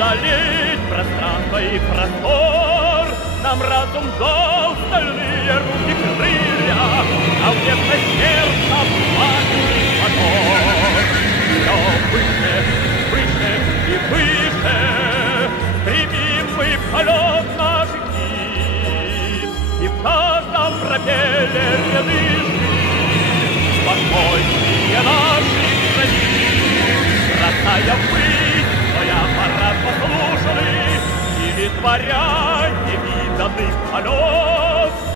преодолеть пространство и простор. Нам разум дал стальные руки крылья, а вместо сердца пламенный мотор.